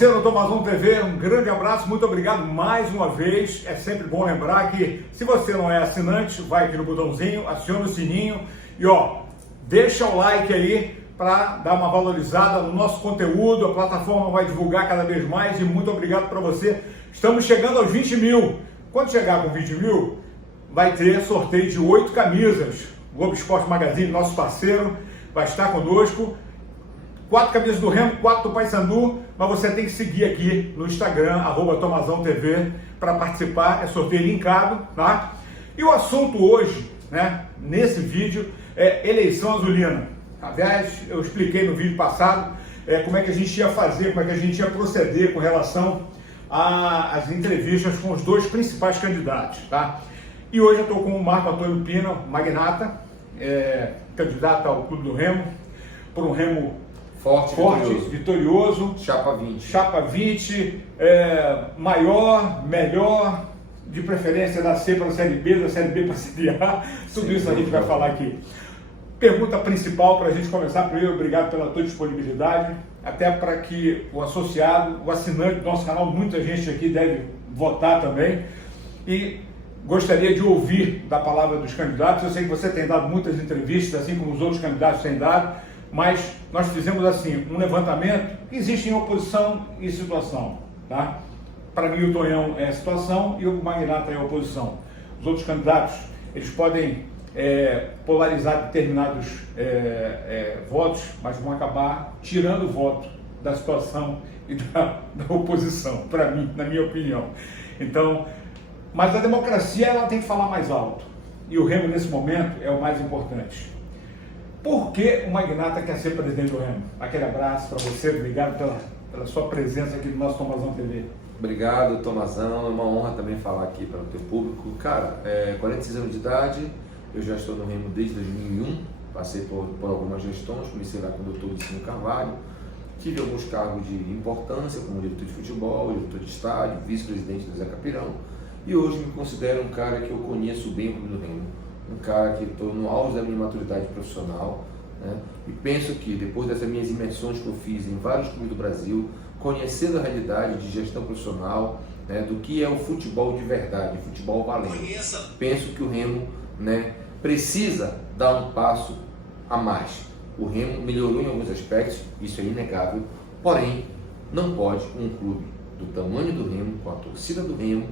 você no Tomazão TV, um grande abraço, muito obrigado mais uma vez. É sempre bom lembrar que se você não é assinante, vai aqui no botãozinho, aciona o sininho e deixa o like aí para dar uma valorizada no nosso conteúdo. A plataforma vai divulgar cada vez mais e muito obrigado para você. Estamos chegando aos 20 mil. Quando chegar com 20 mil, vai ter sorteio de 8 camisas. O Globo Esporte Magazine, nosso parceiro, vai estar conosco. 4 camisas do Remo, 4 do Paysandu, mas você tem que seguir aqui no Instagram, @TomazãoTV, para participar. É sorteio linkado, tá? E o assunto hoje, né, nesse vídeo, é eleição azulina. Aliás, eu expliquei no vídeo passado como é que a gente ia fazer, como é que a gente ia proceder com relação às entrevistas com os dois principais candidatos, tá? E hoje eu estou com o Marco Antônio Pina, magnata, candidato ao Clube do Remo, por um Remo forte, vitorioso. Chapa 20. Chapa 20, maior, melhor, de preferência da C para a Série B, da Série B para a Série A. Tudo isso a gente vai falar aqui. Pergunta principal para a gente começar. Primeiro, obrigado pela tua disponibilidade, até para que o associado, o assinante do nosso canal, muita gente aqui deve votar também. E gostaria de ouvir da palavra dos candidatos. Eu sei que você tem dado muitas entrevistas, assim como os outros candidatos têm dado, mas nós fizemos assim um levantamento. Existe oposição e situação, tá? Para mim o Tonhão é a situação e o Magnata é a oposição. Os outros candidatos, eles podem polarizar determinados votos, mas vão acabar tirando o voto da situação e da oposição, para mim, na minha opinião. Então, mas a democracia, ela tem que falar mais alto, e o Remo nesse momento é o mais importante. Por que o Magnata quer ser presidente do Remo? Aquele abraço para você, obrigado pela sua presença aqui no nosso Tomazão TV. Obrigado, Tomazão, é uma honra também falar aqui para o teu público. Cara, 46 anos de idade, eu já estou no Remo desde 2001, passei por algumas gestões, comecei lá com o Dr. Licínio Carvalho, tive alguns cargos de importância, como diretor de futebol, diretor de estádio, vice-presidente do Zé Capirão, e hoje me considero um cara que eu conheço bem o Clube do Remo, um cara que estou no auge da minha maturidade profissional, né? E penso que depois dessas minhas imersões que eu fiz em vários clubes do Brasil, conhecendo a realidade de gestão profissional, né, do que é o futebol de verdade, o futebol valendo, penso que o Remo, né, precisa dar um passo a mais. O Remo melhorou em alguns aspectos, isso é inegável, porém não pode um clube do tamanho do Remo, com a torcida do Remo,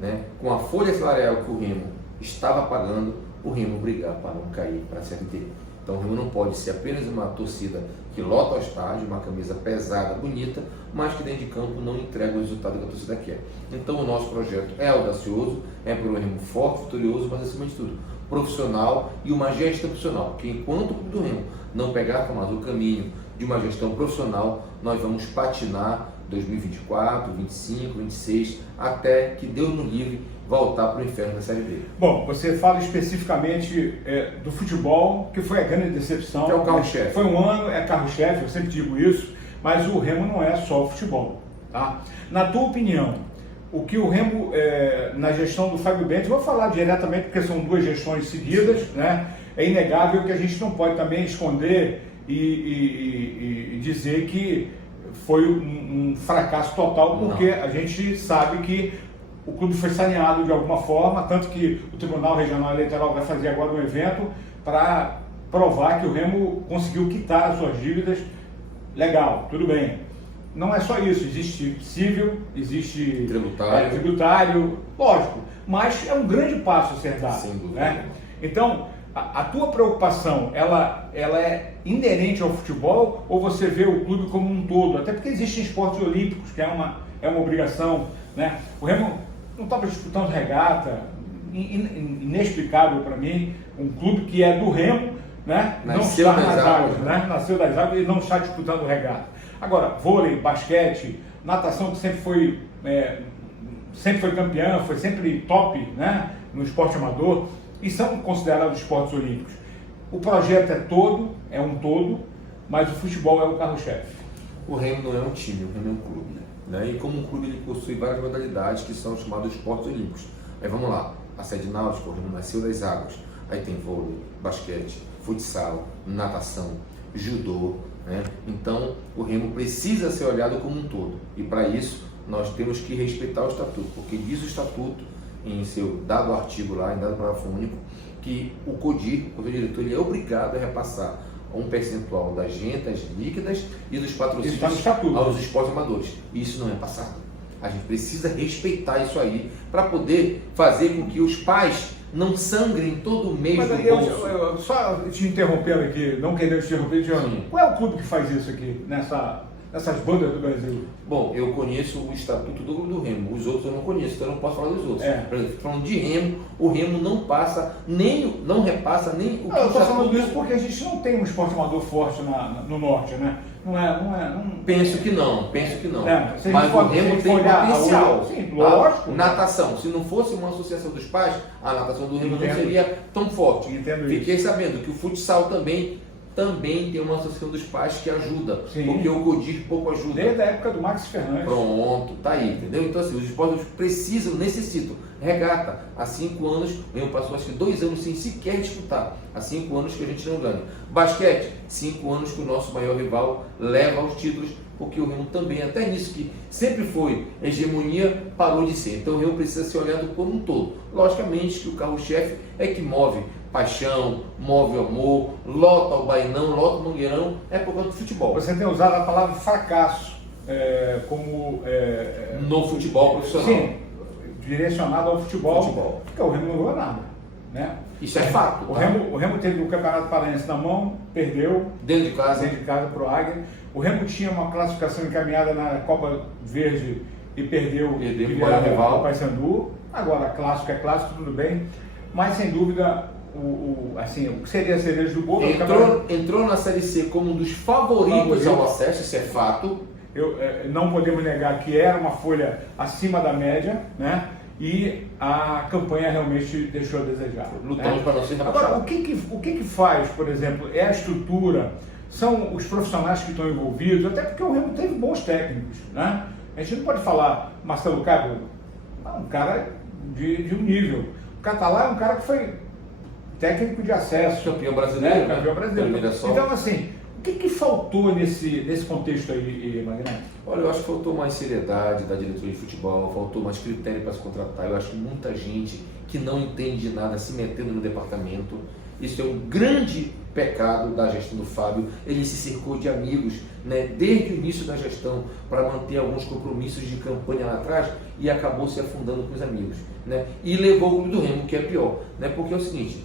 né, com a folha salarial que o Remo estava pagando, o Remo brigar para não cair para a Série D. Então o Remo não pode ser apenas uma torcida que lota o estádio, uma camisa pesada, bonita, mas que dentro de campo não entrega o resultado que a torcida quer. Então o nosso projeto é audacioso, é para um Remo forte, vitorioso, mas acima de tudo, profissional e uma gestão profissional. Porque enquanto o Clube do Remo não pegar mais o caminho de uma gestão profissional, nós vamos patinar 2024, 25, 26, até que Deus nos livre voltar para o inferno da Série B. Bom, você fala especificamente do futebol, que foi a grande decepção. Que é o carro-chefe. Foi um ano, é carro-chefe, eu sempre digo isso, mas o Remo não é só o futebol, tá? Na tua opinião, o que o Remo, na gestão do Fábio Bentes, vou falar diretamente porque são duas gestões seguidas, né? É inegável que a gente não pode também esconder e dizer que foi um fracasso total, porque a gente sabe que o clube foi saneado de alguma forma, tanto que o Tribunal Regional Eleitoral vai fazer agora um evento para provar que o Remo conseguiu quitar as suas dívidas. Legal, tudo bem. Não é só isso, existe civil, existe tributário, lógico, mas é um grande passo a ser dado. Sem dúvida. Né? Então, a tua preocupação, ela é inerente ao futebol, ou você vê o clube como um todo? Até porque existem esportes olímpicos, que é uma obrigação, né? O Remo não estava disputando regata, inexplicável para mim, um clube que é do Remo, né? Nasceu não está das nas águas, né? Nasceu das águas e não está disputando regata. Agora, vôlei, basquete, natação, que sempre foi campeã, foi sempre top, né? No esporte amador, e são considerados esportes olímpicos. O projeto é um todo, mas o futebol é o carro-chefe. O Remo não é um time, o Remo é um clube, né? E como um clube, ele possui várias modalidades que são chamadas de esportes olímpicos. Aí vamos lá, a sede náutica, o Remo nasceu das águas. Aí tem vôlei, basquete, futsal, natação, judô, né? Então o remo precisa ser olhado como um todo, e para isso nós temos que respeitar o estatuto, porque diz o estatuto em seu dado artigo lá, em dado parágrafo único, que o CODIR, o Conselho Diretor, ele é obrigado a repassar um percentual das rendas líquidas e dos patrocínios aos esportes amadores. E isso não é passado. A gente precisa respeitar isso aí para poder fazer com que os pais não sangrem todo mês do bolso. Eu só te interrompendo aqui, não querendo te interromper, qual é o clube que faz isso aqui, nessas bandas do Brasil? Bom, eu conheço o estatuto do Clube do Remo, os outros eu não conheço, então eu não posso falar dos outros. Por exemplo, falando de remo, o remo não passa, não repassa nem o que eu estou falando isso porque a gente não tem um esporte amador forte no norte, né? Penso que não. Mas o remo tem potencial. Sim, lógico. Natação, se não fosse uma associação dos pais, a natação do remo não seria tão forte. Fiquei sabendo que o futsal também tem uma associação dos pais que ajuda, porque o CODIR pouco ajuda. Desde a época do Max Fernandes. Pronto, tá aí, entendeu? Então assim, os esportes necessitam. Regata, há 5 anos, o Remo passou acho que 2 anos sem sequer disputar. Há 5 anos que a gente não ganha. Basquete, 5 anos que o nosso maior rival leva aos títulos, porque o Remo também, até nisso que sempre foi hegemonia, parou de ser. Então o Remo precisa ser olhado como um todo. Logicamente que o carro-chefe é que move paixão, move amor, lota o Bainão, lota o Mangueirão, é por causa do futebol. Você tem usado a palavra fracasso como... no futebol profissional. Sim, direcionado ao futebol. Porque o Remo não ganhou nada, né? Isso é fato. O Remo teve o Campeonato Paraense na mão, perdeu. Dentro de casa para o Águia. O Remo tinha uma classificação encaminhada na Copa Verde e perdeu para o Paysandu. Agora, clássico é clássico, tudo bem. Mas, sem dúvida, o que seria a cereja do bolo... Entrou na Série C como um dos favoritos ao acesso, isso é fato. Não podemos negar que era uma folha acima da média, né? E a campanha realmente deixou a desejar. Lutamos para não ser rebaixado. Agora, o que faz, por exemplo, é a estrutura, são os profissionais que estão envolvidos, até porque o Remo teve bons técnicos, né? A gente não pode falar Marcelo Cabo, um cara de um nível. O Catalá é um cara que foi técnico de acesso. Campeão brasileiro. Campeão brasileiro. Então, assim, o que faltou nesse contexto aí, Magnani? Olha, eu acho que faltou mais seriedade da diretoria de futebol, faltou mais critério para se contratar. Eu acho que muita gente que não entende nada se metendo no departamento. Isso é um grande pecado da gestão do Fábio. Ele se cercou de amigos, né, desde o início da gestão para manter alguns compromissos de campanha lá atrás e acabou se afundando com os amigos, né? E levou o Clube do Remo, que é pior, né? Porque é o seguinte,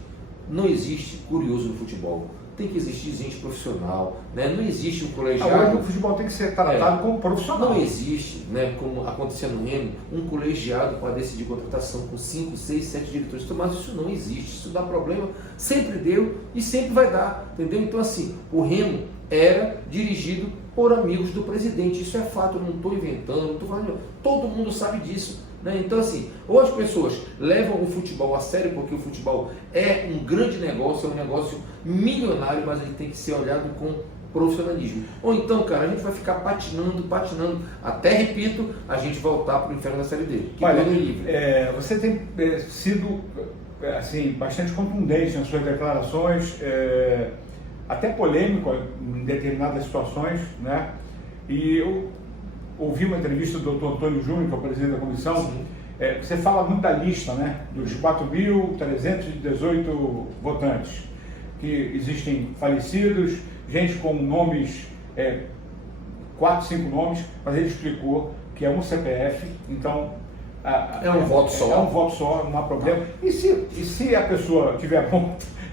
não existe curioso no futebol. Tem que existir gente profissional, né? Não existe um colegiado... Agora o futebol tem que ser tratado como profissional. Não existe, né, como acontecia no Remo, um colegiado para decidir contratação com 5, 6, 7 diretores. Mas isso não existe, isso dá problema, sempre deu e sempre vai dar, entendeu? Então assim, o Remo era dirigido por amigos do presidente, isso é fato, eu não estou inventando, não estou falando, todo mundo sabe disso. Né? Então assim, ou as pessoas levam o futebol a sério, porque o futebol é um grande negócio, é um negócio milionário, mas ele tem que ser olhado com profissionalismo. Ou então, cara, a gente vai ficar patinando, até, repito, a gente voltar para o inferno da Série D. Olha, você tem sido assim, bastante contundente nas suas declarações, até polêmico em determinadas situações, né? E eu ouvi uma entrevista do Dr. Antônio Júnior, que é o presidente da comissão. Você fala muito da lista, né, dos 4.318 votantes, que existem falecidos, gente com nomes, 4, 5 nomes, mas ele explicou que é um CPF, então... é um voto só. É um voto só, não há problema. E se a pessoa tiver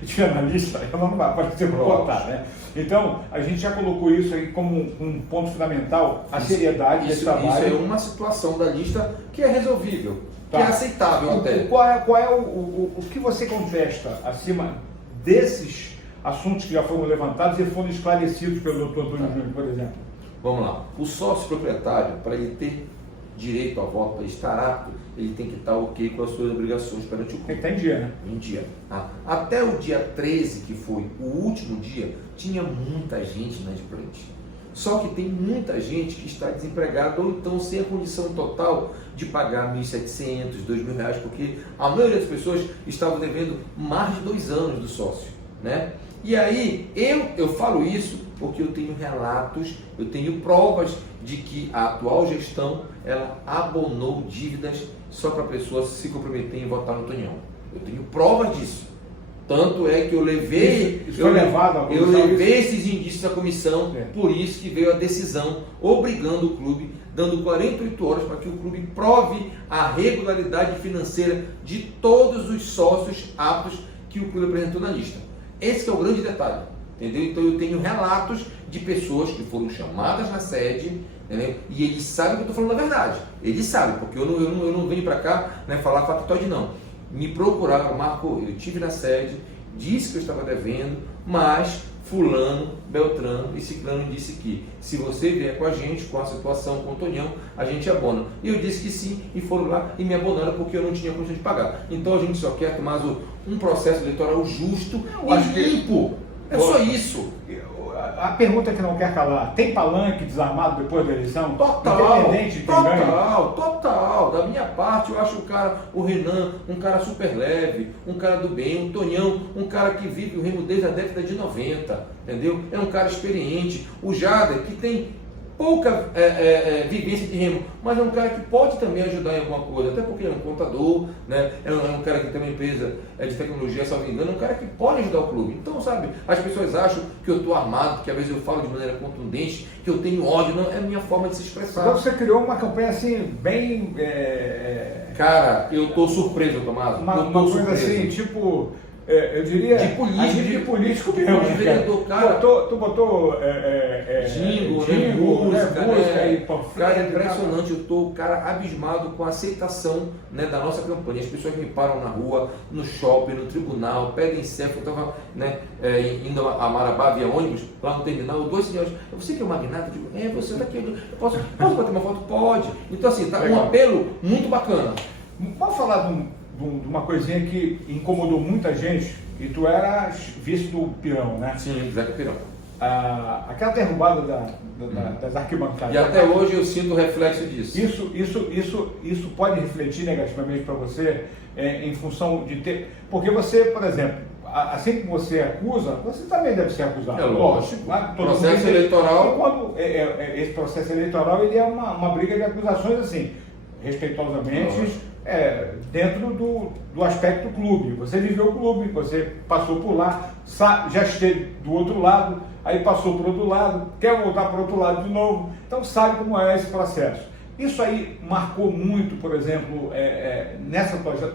estiver na lista, ela não vai aparecer para votar, né? Então, a gente já colocou isso aí como um ponto fundamental, a seriedade desse trabalho. Isso é uma situação da lista que é resolvível, que é aceitável até. Qual é o que você contesta acima desses assuntos que já foram levantados e foram esclarecidos pelo Dr. Antônio Júnior, por exemplo? Vamos lá. O sócio proprietário, para ele ter direito ao voto, para estar apto, ele tem que estar ok com as suas obrigações perante o clube. Tem que estar em dia, né? Em dia. Até o dia 13, que foi o último dia, tinha muita gente inadimplente. Só que tem muita gente que está desempregada ou então sem a condição total de pagar R$ 1.700, R$ 2.000, porque a maioria das pessoas estavam devendo mais de 2 anos do sócio, né? E aí, eu falo isso porque eu tenho relatos, eu tenho provas de que a atual gestão, ela abonou dívidas só para pessoas se comprometerem em votar no Tonhão. Eu tenho provas disso. Tanto é que eu levei, eu levei esses indícios à comissão, por isso que veio a decisão obrigando o clube, dando 48 horas para que o clube prove a regularidade financeira de todos os sócios aptos que o clube apresentou na lista. Esse é o grande detalhe, entendeu? Então eu tenho relatos de pessoas que foram chamadas na sede, entendeu? E eles sabem que eu estou falando a verdade. Eles sabem, porque eu não venho para cá, né, falar factoide não. Me procuraram, Marco, eu estive na sede, disse que eu estava devendo, mas fulano, Beltrano e Ciclano disse que se você vier com a gente, com a situação, com o Tonhão, a gente abona. E eu disse que sim, e foram lá e me abonaram porque eu não tinha condição de pagar. Então a gente só quer tomar um processo eleitoral justo e limpo. É só isso. A pergunta que não quer calar, tem palanque desarmado depois da eleição? Total, Independente de quem ganha? total. Da minha parte, eu acho o Renan, um cara super leve, um cara do bem, um Tonhão, um cara que vive o Remo desde a década de 90, entendeu? É um cara experiente. O Jader, que tem pouca vivência de Remo, mas é um cara que pode também ajudar em alguma coisa, até porque ele é um contador, né? É um cara que tem uma empresa de tecnologia, se não me engano, é um cara que pode ajudar o clube. Então, sabe, as pessoas acham que eu estou armado, que às vezes eu falo de maneira contundente, que eu tenho ódio, não, é a minha forma de se expressar. Então você criou uma campanha assim, bem... Cara, eu estou surpreso, Tomás. Uma coisa assim, tipo... eu diria... De político mesmo, de vereador, cara. Tu botou... jingle, música, né? Cara, é impressionante. Eu estou, cara, abismado com a aceitação, né, da nossa campanha. As pessoas me param na rua, no shopping, no tribunal, pedem selfie. Eu estava, né, indo a Marabá via ônibus, lá no terminal, 2 senhores, você que é o magnata? Eu digo, você está aqui, eu posso bater uma foto? Pode. Então assim, tá um apelo muito bacana. Vamos falar de uma coisinha que incomodou muita gente, e tu eras vice do Pirão, né? Sim, Zeca Pirão. Aquela derrubada das arquibancadas. E até hoje eu sinto o reflexo disso. Isso pode refletir negativamente para você em função de ter... Porque você, por exemplo, assim que você acusa, você também deve ser acusado. É lógico. Processo eleitoral... Quando esse processo eleitoral ele é uma briga de acusações assim, respeitosamente... dentro do aspecto clube. Você viveu o clube, você passou por lá, já esteve do outro lado, aí passou para o outro lado, quer voltar para o outro lado de novo, então sabe como é esse processo. Isso aí marcou muito, por exemplo,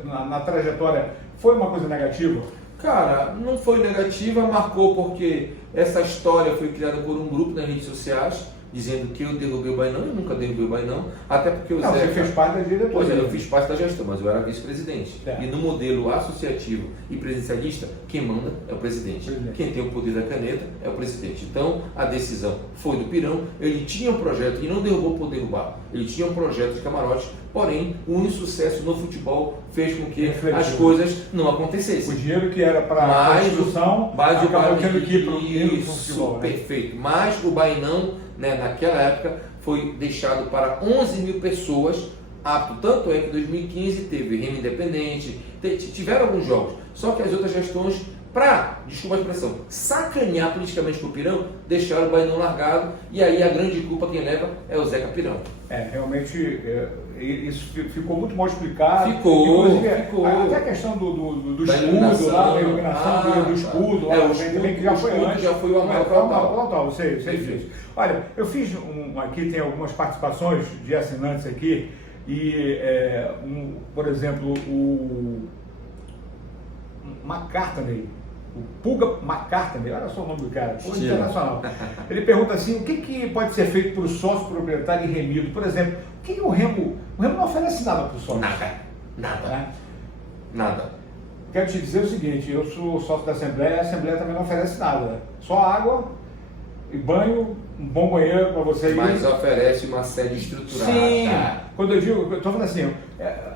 na trajetória, foi uma coisa negativa? Cara, não foi negativa, marcou porque essa história foi criada por um grupo nas redes sociais, dizendo que eu derrubei o Bainão. Eu nunca derrubei o Bainão, até porque o Zeca... Você fez parte da diretoria. Pois é, eu fiz parte da gestão, mas eu era vice-presidente. E no modelo associativo e presidencialista, quem manda é o presidente. Quem tem o poder da caneta é o presidente. Então, a decisão foi do Pirão. Ele tinha um projeto, e não derrubou por derrubar, ele tinha um projeto de camarote, porém, o insucesso no futebol fez com que as coisas não acontecessem. O dinheiro que era para a construção, acabou tendo que ir para o futebol. Perfeito. Mas o Bainão, né, naquela época, foi deixado para 11 mil pessoas apto. Tanto é que em 2015 teve Remo Independente, tiveram alguns jogos. Só que as outras gestões, para, desculpa a expressão, sacanear politicamente com o Pirão, deixaram o Bainão largado, e aí a grande culpa quem leva é o Zeca Pirão. Realmente, isso ficou muito mal explicado. Ficou. Até a questão do escudo lá, a iluminação do escudo, que já foi antes. Já foi o amarelo. Você fez. Olha, eu fiz aqui, tem algumas participações de assinantes aqui, e, por exemplo, o McCartney, o Pulga McCartney, olha só o nome do cara, internacional. Ele pergunta assim, o que pode ser feito para o sócio proprietário e remido? Por exemplo, o que o Remo não oferece nada para o sócio. Nada. Quero te dizer o seguinte, eu sou sócio da Assembleia, a Assembleia também não oferece nada. Só água e banho, um bom banheiro para você ir. Mas oferece uma sede estruturada. Sim, quando eu digo, eu estou falando assim,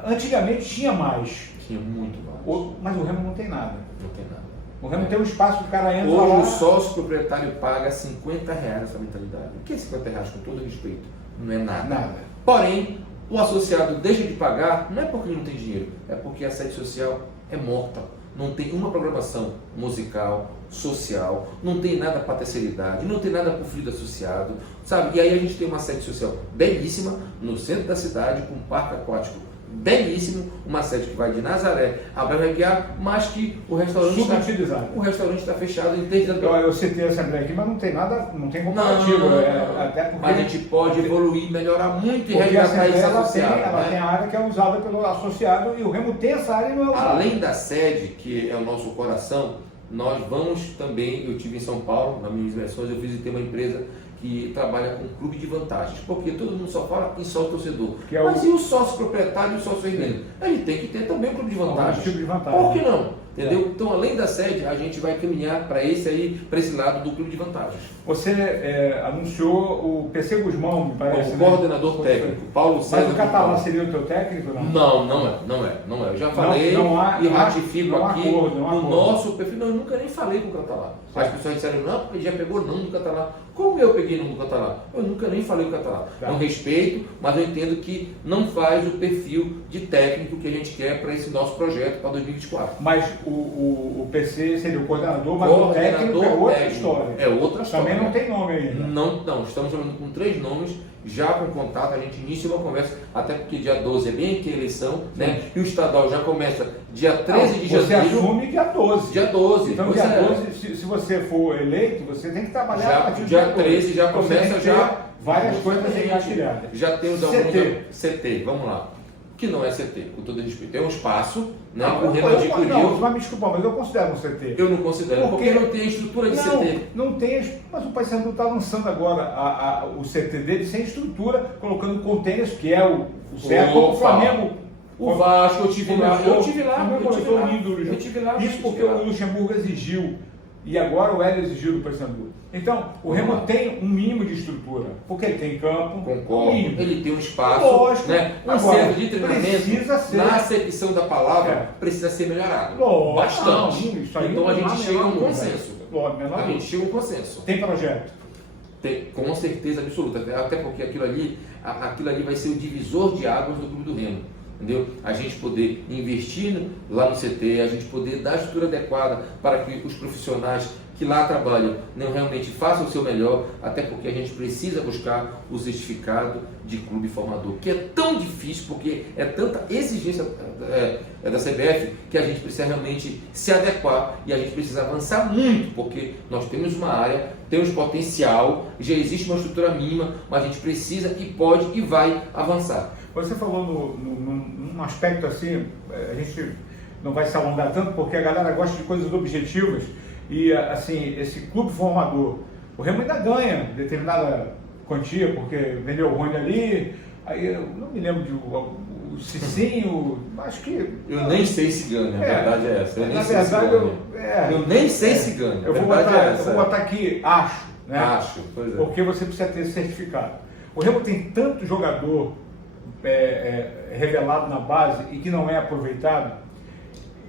antigamente tinha mais. Tinha muito mais. Mas o Remo não tem nada. Não tem nada. O Remo tem um espaço que o cara entra hoje lá... o sócio proprietário paga R$50 essa mentalidade. O que é R$50, com todo respeito? Não é nada. Porém, o associado deixa de pagar, não é porque ele não tem dinheiro, é porque a sede social é morta. Não tem uma programação musical, social, não tem nada para terceira idade, não tem nada para o filho associado, sabe? E aí a gente tem uma sede social belíssima no centro da cidade, com um parque aquático belíssimo, uma sede que vai de Nazaré a Bel Aguiar, mas que o restaurante está fechado em desde eu citei essa ideia aqui, mas não tem nada, não tem comparativo. Até porque mas a gente pode evoluir, melhorar muito e porque resgatar isso ela associado. tem a área que é usada pelo associado e o Remo tem essa área e não é usada. Além da sede, que é o nosso coração, nós vamos também, eu estive em São Paulo, nas minhas imersões, eu visitei uma empresa que trabalha com clube de vantagens, porque todo mundo só fala em sócio torcedor. Mas e o sócio proprietário e o sócio herdeiro? Ele tem que ter também um clube de vantagens. Tipo de vantagem. Por que não? Entendeu? Então, além da sede, a gente vai caminhar para esse lado do clube de vantagens. Você anunciou o PC Guzmão, me parece. O coordenador técnico, Paulo César. Mas o Catalá seria o teu técnico? Não é. Eu já falei e ratifico aqui no nosso perfil. Não, eu nunca nem falei com o Catalá. As pessoas disseram, não, porque ele já pegou o nome do Catalá. Como eu peguei o nome do Catalá? Eu nunca nem falei com o Catalá. Não respeito, mas eu entendo que não faz o perfil de técnico que a gente quer para esse nosso projeto para 2024. Mas o PC seria o coordenador, mas o técnico é outra história. É outra história. Também não tem nome ainda. Não, estamos trabalhando com 3 nomes, já com contato, a gente inicia uma conversa, até porque dia 12 é bem que eleição, né? E o estadual já começa dia 13 de janeiro. Você assume dia 12. Dia 12. Então dia 12, se você for eleito, você tem que trabalhar já, a partir dia 13 já começa já várias coisas engatilhadas. Já temos alguns CT, vamos lá. Que não é CT, com todo respeito. É um espaço, né? O Remo adquiriu. Não, mas me desculpa, mas eu considero um CT. Eu não considero, porque não tem a estrutura de CT. Não tem, mas o Paysandu está lançando agora o CT dele sem estrutura, colocando containers, que é o certo, o Flamengo. O Vasco, eu tive lá. Isso porque o Luxemburgo exigiu. E agora o Hélio exigiu do Paysandu. Então, o Remo tem um mínimo de estrutura, porque ele tem campo. Concordo. Ele tem um espaço. Lógico. Né? Um centro de treinamento, na acepção da palavra, precisa ser melhorado. Bastante. Então a gente chega a um consenso. A gente chega a um consenso. Tem projeto? Tem, com certeza absoluta. Até porque aquilo ali vai ser o divisor de águas do Clube do Remo. Entendeu? A gente poder investir lá no CT, a gente poder dar a estrutura adequada para que os profissionais que lá trabalham realmente façam o seu melhor, até porque a gente precisa buscar o certificado de clube formador, que é tão difícil, porque é tanta exigência da CBF, que a gente precisa realmente se adequar e a gente precisa avançar muito, porque nós temos uma área, temos potencial, já existe uma estrutura mínima, mas a gente precisa e pode e vai avançar. Você falou num aspecto assim, a gente não vai se alongar tanto, porque a galera gosta de coisas objetivas, e assim, esse clube formador, o Remo ainda ganha determinada quantia, porque vendeu o Rony ali, aí eu não me lembro o Cicinho, acho que... Eu nem sei se ganha, a verdade é essa. Eu nem sei se ganha. Eu vou botar aqui, acho, né? Acho, pois é. Porque você precisa ter certificado. O Remo tem tanto jogador revelado na base e que não é aproveitado.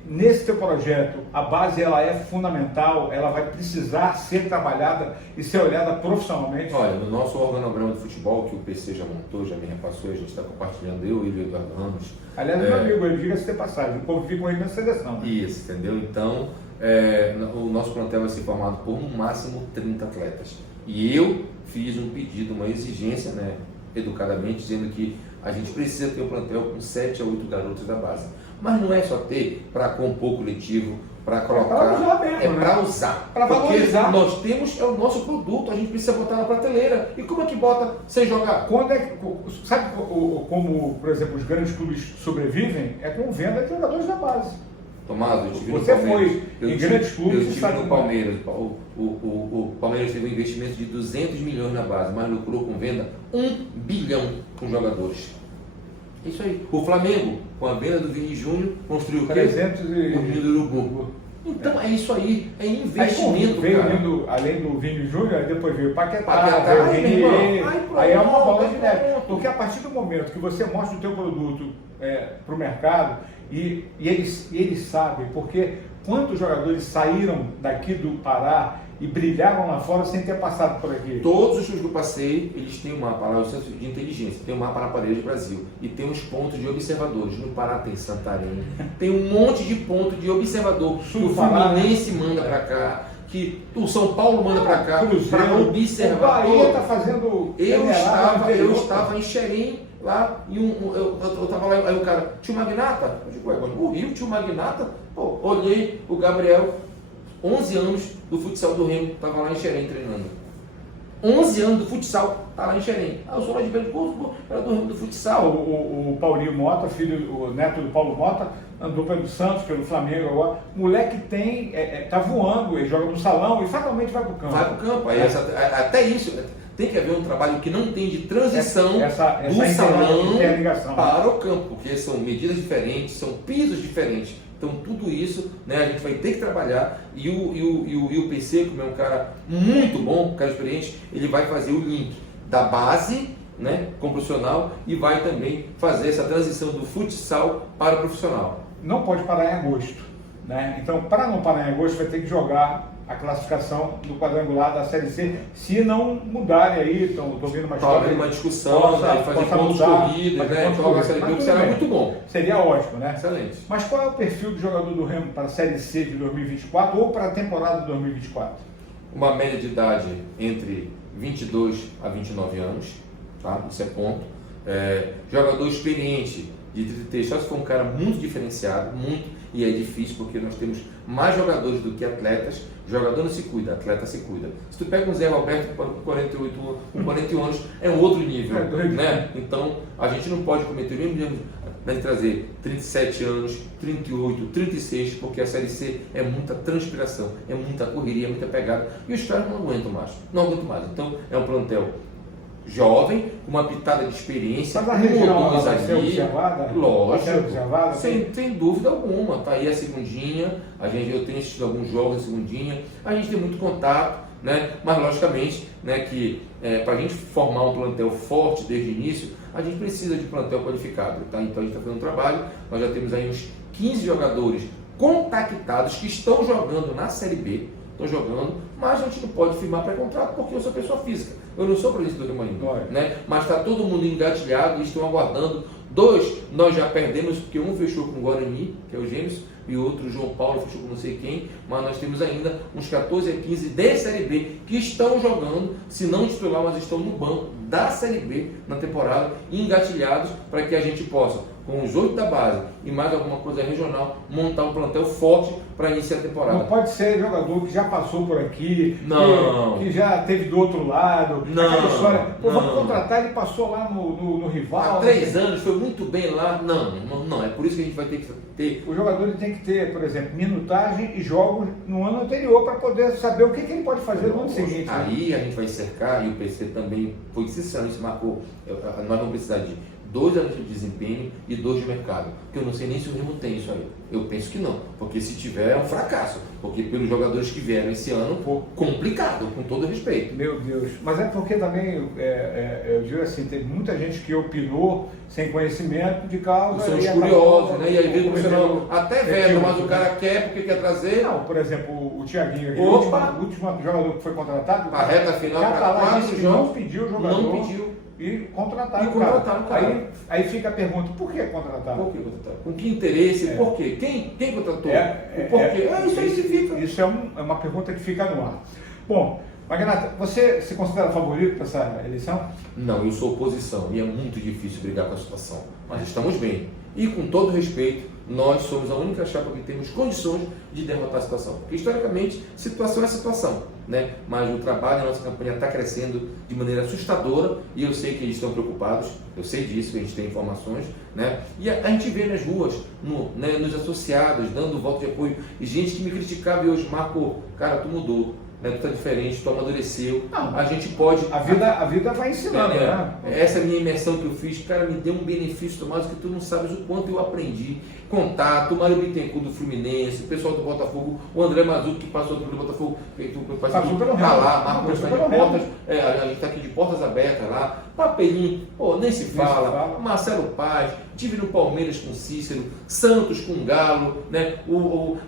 Nesse teu projeto, a base ela é fundamental, ela vai precisar ser trabalhada e ser olhada profissionalmente. Olha, no nosso organograma de futebol, que o PC já montou, já me repassou, a gente está compartilhando, eu e o Eduardo Ramos. Aliás, meu amigo, ele diga-se de passagem, eu convivi com ele na seleção. Isso, entendeu? Então, o nosso plantel vai ser formado por no máximo 30 atletas. E eu fiz um pedido, uma exigência, né, educadamente, dizendo que a gente precisa ter um plantel com 7 a 8 garotos da base. Mas não é só ter para compor coletivo, para colocar, para usar, para valorizar. Nós temos, é o nosso produto, a gente precisa botar na prateleira. E como é que bota sem jogar? Sabe como, por exemplo, os grandes clubes sobrevivem? É com venda de jogadores da base. Tomás, eu tive Você no Palmeiras. foi em grandes clubes. Eu estive no Palmeiras. O Palmeiras teve um investimento de 200 milhões na base, mas lucrou com venda 1 bilhão com jogadores. Isso aí. O Flamengo, com a venda do Vini Júnior, construiu o quê? 300 o Ninho do Urubu. Então é isso aí, é investimento, aí, cara. Além do Vini Júnior, depois veio o Paquetá, veio o Vini, aí é uma bola de neve. Porque a partir do momento que você mostra o teu produto para o mercado, e eles sabem, porque quantos jogadores saíram daqui do Pará e brilharam lá fora sem ter passado por aqui? Todos os que eu passei, eles têm um mapa lá, o Centro de Inteligência, tem um mapa na parede do Brasil e tem uns pontos de observadores. No Pará tem Santarém, tem um monte de ponto de observador. O Fluminense manda para cá, que o São Paulo manda para cá, Cruzeiro, para observar. o Bahia está fazendo. Eu estava em Xerém, lá, eu estava lá, aí o cara, tio Magnata? Eu digo, no Rio, tio Magnata? Pô, olhei o Gabriel, 11 anos do futsal do Remo, estava lá em Xerém treinando. 11 anos do futsal, tá lá em Xerém. Eu sou lá de Belo Curso, era do Remo do futsal. O Paulinho Mota, o neto do Paulo Mota, andou pelo Santos, pelo Flamengo agora. Moleque tá voando, ele joga no salão e fatalmente vai pro campo. Vai pro campo, aí até isso, tem que haver um trabalho que não tem de transição do salão para o campo, porque são medidas diferentes, são pisos diferentes. Então tudo isso, né, a gente vai ter que trabalhar e o PC, como é um cara muito bom, um cara experiente, ele vai fazer o link da base, né, com o profissional e vai também fazer essa transição do futsal para o profissional. Não pode parar em agosto, né? Então, para não parar em agosto, vai ter que jogar a classificação do quadrangular da Série C, se não mudarem aí, estou vendo uma história. Está uma discussão, fazer pontos corridos, né? Jogar a Série B, que será muito bom. Seria ótimo, né? Excelente. Mas qual é o perfil do jogador do Remo para a Série C de 2024 ou para a temporada de 2024? Uma média de idade entre 22 a 29 anos, tá? Isso é ponto. Jogador experiente de 33, só se for um cara muito diferenciado, e é difícil porque nós temos mais jogadores do que atletas. Jogador não se cuida, atleta se cuida. Se tu pega um Zé Roberto com 41 anos, é um outro nível, né? Então, a gente não pode cometer o mesmo erro de trazer 37 anos, 38, 36, porque a Série C é muita transpiração, é muita correria, é muita pegada, e os caras não aguentam mais. Então, é um plantel jovem, com uma pitada de experiência, mas a região vai ser observada? Lógico, sem dúvida alguma. Está aí a segundinha, eu tenho assistido alguns jogos da segundinha, a gente tem muito contato, né? Mas logicamente, né, que para a gente formar um plantel forte desde o início, a gente precisa de plantel qualificado, tá? Então a gente está fazendo um trabalho, nós já temos aí uns 15 jogadores contactados que estão jogando na Série B, mas a gente não pode firmar pré-contrato porque eu sou pessoa física, eu não sou professor de manhã, né? Mas está todo mundo engatilhado e estão aguardando. 2 nós já perdemos porque um fechou com o Guarani, que é o Gêmeos, e outro, João Paulo, fechou com não sei quem, mas nós temos ainda uns 14 a 15 de Série B que estão jogando, se não titular, mas estão no banco da Série B na temporada, engatilhados para que a gente possa, com os 8 da base e mais alguma coisa regional, montar um plantel forte para iniciar a temporada. Não pode ser jogador que já passou por aqui, não. Que já teve do outro lado, não, aquela história, vamos contratar, ele passou lá no rival. Há 3 anos, foi muito bem lá. Não, é por isso que a gente vai ter que ter. O jogador ele tem que ter, por exemplo, minutagem e jogos no ano anterior para poder saber o que ele pode fazer no ano seguinte. Aí a gente vai cercar, e o PC também foi sincero, isso marcou, nós vamos precisar de 2 anos de desempenho e 2 de mercado, que eu não sei nem se o Remo tem isso aí. Eu penso que não, porque se tiver é um fracasso, porque pelos jogadores que vieram esse ano, complicado, com todo respeito. Meu Deus, mas é porque também, eu digo assim, tem muita gente que opinou sem conhecimento de causa. São os curiosos, né? E aí vem o profissional até velho, mas o cara quer porque quer trazer. Não, por exemplo, o Thiaguinho, o último jogador que foi contratado, a reta final para 4 jogos, não pediu o jogador. Não pediu. E contrataram o cara. Aí fica a pergunta, por que contrataram? Por que contrataram? Com que interesse? Por quê? Quem contratou? O porquê? Isso aí significa. Isso é uma pergunta que fica no ar. Bom, Magnata, você se considera favorito para essa eleição? Não, eu sou oposição e é muito difícil brigar com a situação. Mas estamos bem. E com todo respeito, nós somos a única chapa que temos condições de derrotar a situação. Porque historicamente, situação é situação, né? Mas o trabalho, a nossa campanha está crescendo de maneira assustadora e eu sei que eles estão preocupados, eu sei disso, a gente tem informações, né? E a gente vê nas ruas, nos associados, dando voto de apoio, e gente que me criticava e hoje, Marco, cara, tu mudou. Tu está diferente, tu amadureceu, a gente pode... A vida vai ensinando, né? Essa minha imersão que eu fiz, cara, me deu um benefício, Tomás, que tu não sabes o quanto eu aprendi. Contato, o Mário Bittencourt do Fluminense, o pessoal do Botafogo, o André Mazuco que passou pelo Botafogo, passou pelo lá, Marco, está de portas, a gente está aqui de portas abertas lá, Papelinho, nem se fala, Marcelo Paz, tive no Palmeiras com Cícero, Santos com Galo, né?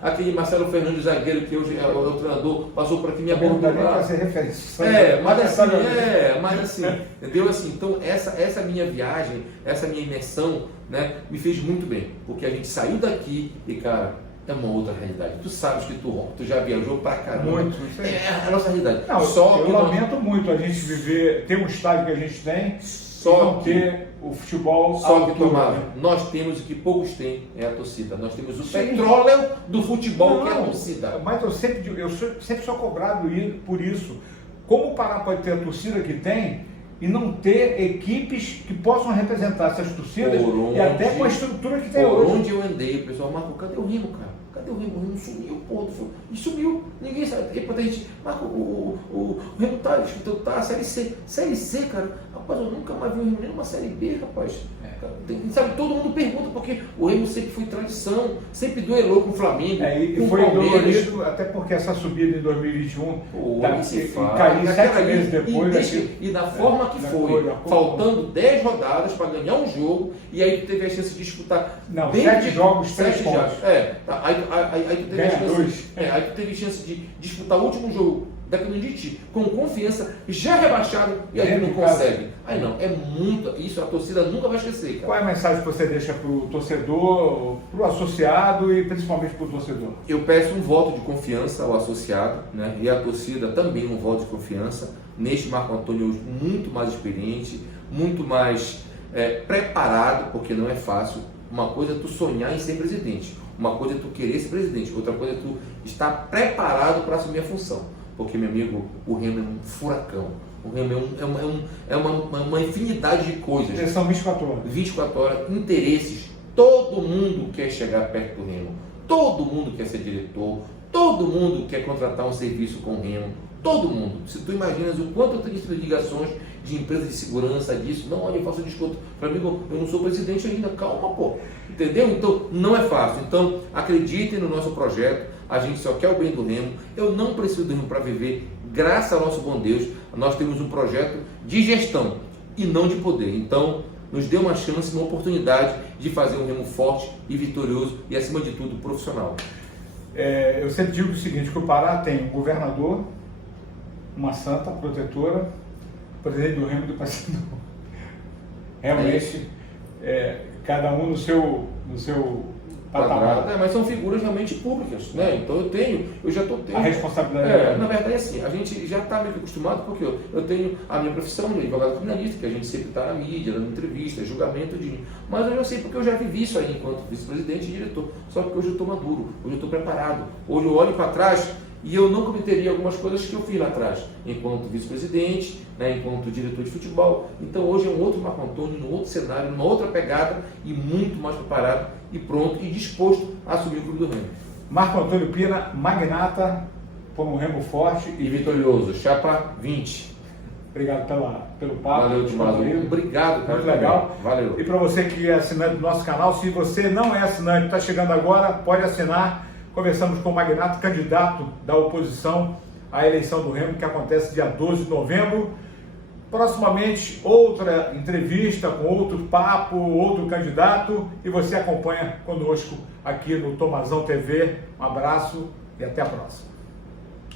Aquele Marcelo Fernandes, zagueiro, que hoje é o treinador, passou por aqui, me abordou lá. Mas assim, entendeu? Assim, então essa minha viagem, essa minha imersão, né, me fez muito bem, porque a gente saiu daqui e, cara, é uma outra realidade. Tu sabes que tu já viajou pra caramba. Muito, isso aí. É a nossa realidade. Não, Só eu que lamento muito a gente ter um estádio que a gente tem Só e não que- ter o futebol à Só que, altura, Tomás, né? nós temos o que poucos têm, é a torcida. Nós temos o Sim. petróleo do futebol, que é a Não, torcida. mas eu sempre sou cobrado por isso. Como o Pará pode ter a torcida que tem e não ter equipes que possam representar essas torcidas Por e até onde- com a estrutura que tem Por hoje? onde eu andei, o pessoal, Marco, cadê o Remo, cara? Cadê o Remo? O Remo sumiu, pô. E sumiu. Ninguém sabe. E a gente, Marco, o Remo tá escrito, tá, Série C. Série C, cara. Rapaz, eu nunca mais vi o Remo nem numa Série B, rapaz. Sabe, todo mundo pergunta, porque o Remo sempre foi tradição, sempre duelou com o Flamengo, E com o foi Palmeiras. dolorido, até porque essa subida em 2021 Pô, da, nem se e fala. cair Naquela 7 meses ali, depois. e da forma que foi, faltando 10 rodadas para ganhar um jogo, e aí tu teve a chance de disputar. Não, dentro 7 de- jogos, 3 7 pontos. jogos. Tá. Aí tu teve Ganha a chance. dois. Aí tu teve chance de disputar o último jogo dependendo de ti, com confiança, já rebaixado, e aí tu Dentro não de casa. consegue. Aí não, é muito. Isso a torcida nunca vai esquecer, cara. Qual é a mensagem que você deixa para o torcedor, para o associado e principalmente para o torcedor? Eu peço um voto de confiança ao associado, né? E à torcida também um voto de confiança neste Marco Antônio hoje muito mais experiente, muito mais preparado, porque não é fácil. Uma coisa é tu sonhar em ser presidente, uma coisa é tu querer ser presidente, outra coisa é tu estar preparado para assumir a função. Porque, meu amigo, o Remo é um furacão, o Remo é uma infinidade de coisas. São 24 horas. 24 horas, interesses, todo mundo quer chegar perto do Remo, todo mundo quer ser diretor, todo mundo quer contratar um serviço com o Remo, todo mundo. Se tu imaginas o quanto eu tenho recebido ligações de empresas de segurança disso, não, olha, eu faço desconto, meu amigo, eu não sou presidente ainda, calma, pô, entendeu? Então, não é fácil. Então, acreditem no nosso projeto, a gente só quer o bem do Remo, eu não preciso do Remo para viver, graças ao nosso bom Deus, nós temos um projeto de gestão e não de poder. Então, nos dê uma chance, uma oportunidade de fazer um Remo forte e vitorioso e, acima de tudo, profissional. Eu sempre digo o seguinte, que o Pará tem um governador, uma santa protetora, presidente do Remo e do Paysandu. Realmente, cada um no seu patamar. Mas são figuras realmente públicas, né? Então eu já estou tendo. A responsabilidade Na verdade é assim, a gente já está meio que acostumado, porque eu tenho a minha profissão de advogado criminalista, que a gente sempre está na mídia, dando entrevista, julgamento de. Mas eu já sei porque eu já vivi isso aí enquanto vice-presidente e diretor. Só que hoje eu estou maduro, hoje eu estou preparado, hoje eu olho para trás e eu não cometeria algumas coisas que eu fiz lá atrás, enquanto vice-presidente, né, enquanto diretor de futebol. Então hoje é um outro Marco Antônio, num outro cenário, numa outra pegada e muito mais preparado e pronto e disposto a assumir o clube do Remo. Marco Antônio Pina, magnata, por um Remo forte E vitorioso, chapa 20. Obrigado pelo papo. Valeu, Tomás. Obrigado, cara. Muito legal. Valeu. E para você que é assinante do nosso canal, se você não é assinante, está chegando agora, pode assinar. Conversamos com o magnata, candidato da oposição à eleição do Remo, que acontece dia 12 de novembro. Proximamente, outra entrevista com outro papo, outro candidato, e você acompanha conosco aqui no Tomazão TV. Um abraço e até a próxima.